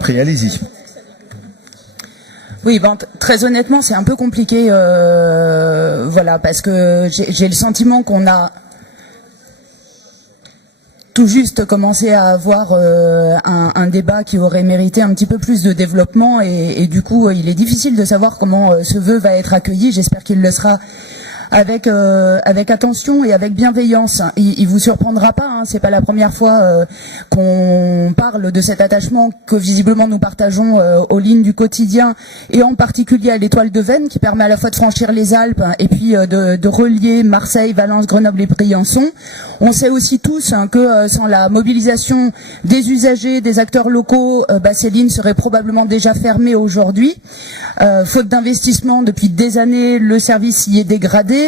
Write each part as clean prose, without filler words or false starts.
prie, allez-y. Oui, ben, très honnêtement, c'est un peu compliqué, voilà, parce que j'ai le sentiment qu'on a tout juste commencé à avoir un débat qui aurait mérité un petit peu plus de développement et du coup, il est difficile de savoir comment ce vœu va être accueilli. J'espère qu'il le sera avec attention et avec bienveillance. Il vous surprendra pas, hein, c'est pas la première fois qu'on parle de cet attachement que visiblement nous partageons aux lignes du quotidien et en particulier à l'étoile de Veynes qui permet à la fois de franchir les Alpes et puis de relier Marseille, Valence, Grenoble et Briançon. On sait aussi tous que sans la mobilisation des usagers, des acteurs locaux, ces lignes seraient probablement déjà fermées aujourd'hui. Faute d'investissement depuis des années, le service y est dégradé.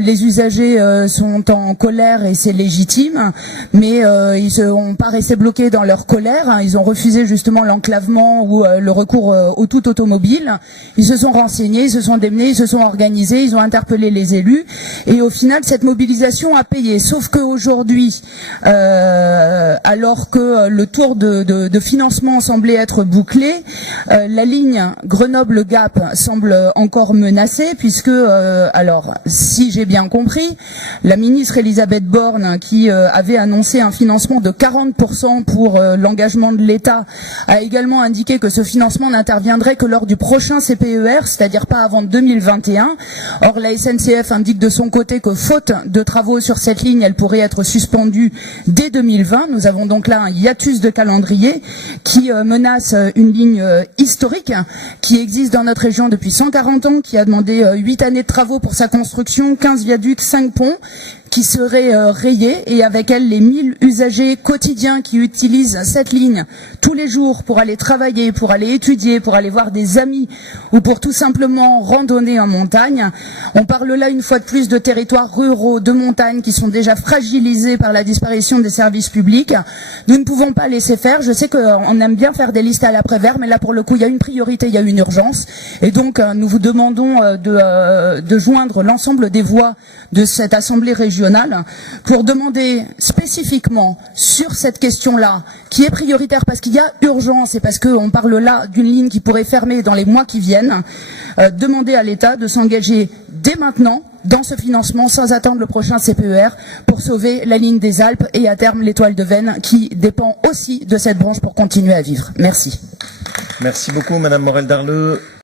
Les usagers sont en colère et c'est légitime, mais ils sont pas restés bloqués dans leur colère. Hein. Ils ont refusé justement l'enclavement ou le recours au tout automobile. Ils se sont renseignés, ils se sont démenés, ils se sont organisés, ils ont interpellé les élus et au final cette mobilisation a payé. Sauf qu'aujourd'hui, alors que le tour de financement semblait être bouclé, la ligne Grenoble-Gap semble encore menacée puisque alors si j'ai bien compris, la ministre Elisabeth Borne, qui avait annoncé un financement de 40% pour l'engagement de l'État, a également indiqué que ce financement n'interviendrait que lors du prochain CPER, c'est-à-dire pas avant 2021. Or, la SNCF indique de son côté que faute de travaux sur cette ligne, elle pourrait être suspendue dès 2020. Nous avons donc là un hiatus de calendrier qui menace une ligne historique qui existe dans notre région depuis 140 ans, qui a demandé 8 années de travaux pour sa construction, 15 viaducs, 5 ponts, qui seraient rayés et avec elles les 1000 usagers quotidiens qui utilisent cette ligne tous les jours pour aller travailler, pour aller étudier, pour aller voir des amis ou pour tout simplement randonner en montagne. On parle là une fois de plus de territoires ruraux, de montagne qui sont déjà fragilisés par la disparition des services publics. Nous ne pouvons pas laisser faire. Je sais qu'on aime bien faire des listes à l'après-vert, mais là pour le coup il y a une priorité, il y a une urgence et donc nous vous demandons de joindre l'ensemble des voix de cette assemblée régionale pour demander spécifiquement sur cette question-là, qui est prioritaire parce qu'il y a urgence et parce qu'on parle là d'une ligne qui pourrait fermer dans les mois qui viennent, demander à l'État de s'engager dès maintenant dans ce financement sans attendre le prochain CPER pour sauver la ligne des Alpes et à terme l'étoile de Veynes qui dépend aussi de cette branche pour continuer à vivre. Merci. Merci beaucoup Madame Morel-Darleux.